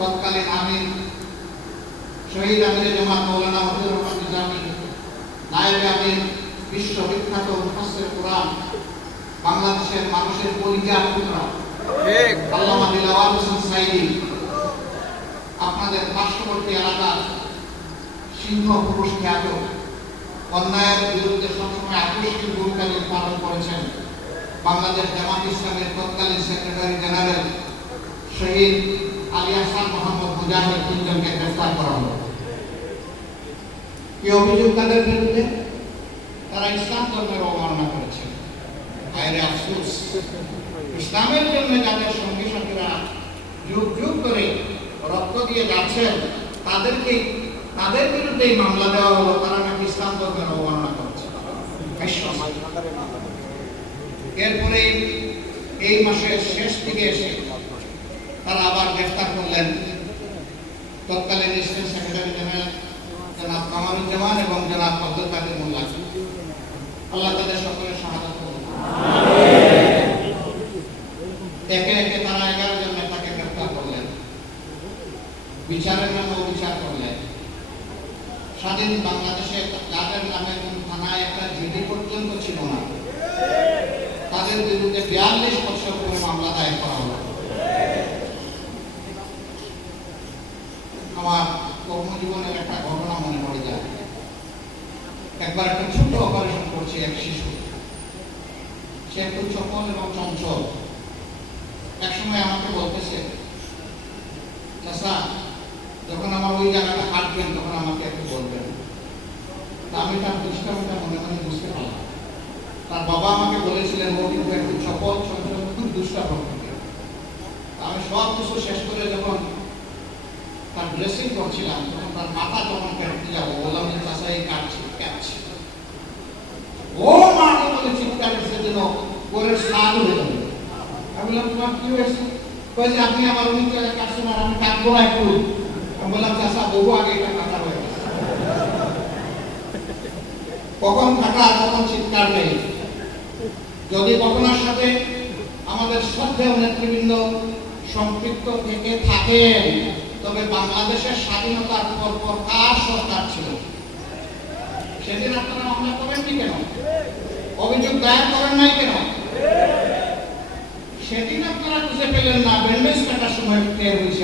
তৎকালীন আমির শহীদ আমিরে জামাত মৌলানা মতিউর রহমান নিজামী, নায়েবে আমির বিশ্ববিখ্যাত মুফাসসির কুরআন, বাংলাদেশের মানুষের কলিজার টুকরা আল্লামা দিলওয়ার হোসেন সাঈদী, আপনাদের পার্শ্ববর্তী এলাকার সিংহ পুরুষ খ্যাত, অন্যায়ের বিরুদ্ধে সবসময় আকর্ষণীয় ভূমিকা পালন করেছেন বাংলাদেশ জামাত ইসলামের তৎকালীন সেক্রেটারি জেনারেল শহীদ আলী আহসান মোহাম্মদ মুজাহিদ তিনজনকে গ্রেফতার করা হলো। কি অভিযোগ তাদের বিরুদ্ধে? তারা ইসলাম ধর্মের অবমাননা করেছে। হায়রে আফসোস, ইসলামের জন্য যাদের সঙ্গী সাথীরা যুগ যুগ ধরে রক্ত দিয়ে যাচ্ছেন তাদের বিরুদ্ধেই মামলা দেওয়া হলো। তারা নাকি ইসলাম ধর্মের অবমাননা করেছে। এরপরে এই মাসের শেষ দিকে এসে তারা আবার গ্রেফতার করলেন তৎকালীন স্টেট সেক্রেটারি জেনারেল জনাব কামারুজ্জামান এবং জনাব আব্দুল কাদের মোল্লা। আল্লাহ তাদের সকলের শাহাদাত করুন। একে একে তারা 11 জন নেতাকে গ্রেফতার করলেন, বিচারের নামে বিচার করলেন। স্বাধীন বাংলাদেশে যাদের নামে কোন থানায় একটা জিডি পর্যন্ত ছিল না, তাদের বিরুদ্ধে 42 বছর করে মামলা দায়ের করা হলো। আমার কর্মজীবনের একটা ঘটনা মনে পড়ে যায়। একবার একটা ছোট অপারেশন করছে এক শিশু, সে একটু চপল এবং চঞ্চল। একসময় আমাকে বলতেছে, চাচা যখন আমার ওই জায়গাটা কাটবেন তখন আমাকে একটু বলবেন। আমি তার দুষ্টামিটা মনে মনে বুঝতে পারলাম। তার বাবা আমাকে বলেছিলেন ও কিন্তু একটু চপল চঞ্চল, খুব দুষ্টা প্রকৃতির। আমি সব কিছু শেষ করে যখন তার ড্রেসিং করছিলাম, তখন তার মাথা যখন কাটতে যাবো, বললাম যে চাচা এই কাটছি। ও মাকে বলে চিৎকার এসে যেন ওরের স্নান হয়ে যাবে। আমি বললাম তোমার কি হয়েছে? বলছে আপনি আমার অনেক জায়গায় কাটছেন আর আমি কাটবো না একটু। আমি বললাম চাচা বহু আগে এটা কাটা হয়ে গেছে। কখন কাটা কখন চিৎকার নেই। যদি ঘটনার সাথে আমাদের শ্রদ্ধেয় নেতৃবৃন্দ সম্পৃক্ত থেকে থাকেন, তবে বাংলাদেশের স্বাধীনতার পর কার সরকার ছিল? সেদিন আপনারা মামলা করেননি কেন? অভিযোগ দায়ের করেন নাই কেন? সেদিন আপনারা খুঁজে পেলেন না, ব্যান্ডেজ কাটার সময় টের হয়েছে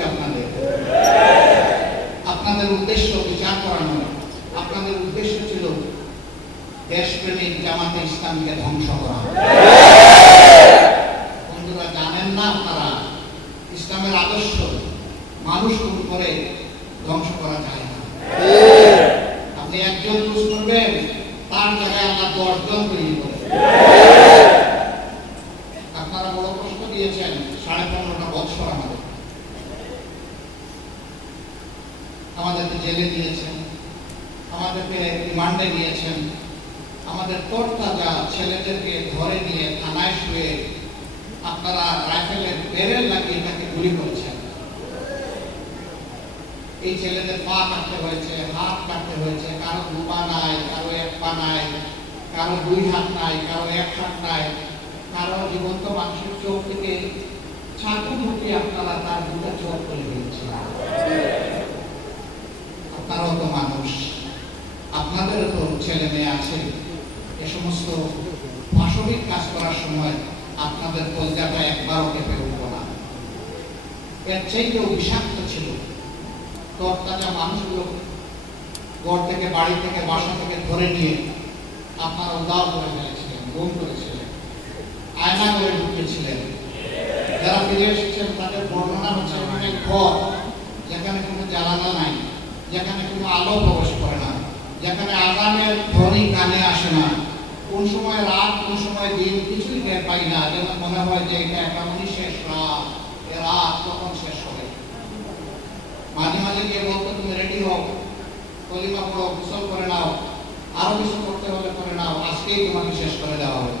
আপনাদের উদ্দেশ্য বিচার করানো। আপনাদের উদ্দেশ্য ছিল দেশপ্রেমিক জামাতে ইসলামকে ধ্বংস করা। বন্ধুরা জানেন না আপনারা ইসলামের আদর্শ মানুষ খুন করে ধ্বংস করা যায় না। আপনি একজন খুন করবেন, তার জায়গায় আল্লাহ 10 জন তৈরি করেন। আপনারা বড় কষ্ট দিয়েছেন 15.5 বছর আমাদেরকে জেলে দিয়েছেন, আমাদেরকে রিমান্ডে নিয়েছেন, আমাদের তরতাজা ছেলেদেরকে ধরে নিয়ে থানায় শুয়ে আপনারা রাইফেলের বেরেল লাগিয়ে তাকে গুলি করেছেন। এই ছেলেদের পা কাটতে হয়েছে, হাত কাটতে হয়েছে, কারো 2 পা নাই, কারো 1 পা নাই, কারো 2 হাত নাই, কারো 1 হাত নাই, কারো জীবন্ত মানুষের চোখ থেকে চাকু ঢুকিয়ে আপনারা তার 2টা চোখ করে দিয়েছেন। আপনারাও তো মানুষ, আপনাদেরও তো ছেলে মেয়ে আছে। এ সমস্ত পাশবিক কাজ করার সময় আপনাদের কলজাটা একবারও কেঁপে উঠল না। এর চাইতেও বিষাক্ত ছিল তরতাজা মানুষগুলো ঘর থেকে, বাড়ি থেকে, বাসা থেকে ধরে নিয়ে আপনারা উদাও করে ফেলেছিলেন, গুম করেছিলেন, আয়না করে ঢুকিয়েছিলেন। যারা ফিরে এসেছেন তাদের বর্ণনা হচ্ছে অনেক ঘর যেখানে কোনো জ্বালানা নাই, যেখানে কোনো আলো প্রবেশ করে না, যেখানে আগামের ধ্বনি কানে আসে না, কোন সময় রাত কোন সময় দিন কিছুই টের পাই না। যেন মনে হয় যে এটা এমনই শেষ রাত, এ রাত কখন শেষ হবে। মাঝে মাঝে গিয়ে বলতো তুমি রেডি হও, কলিমা পড়ো, গোসল করে নাও, আরো কিছু করতে হলে করে নাও, আজকেই তোমাকে শেষ করে দেওয়া হবে।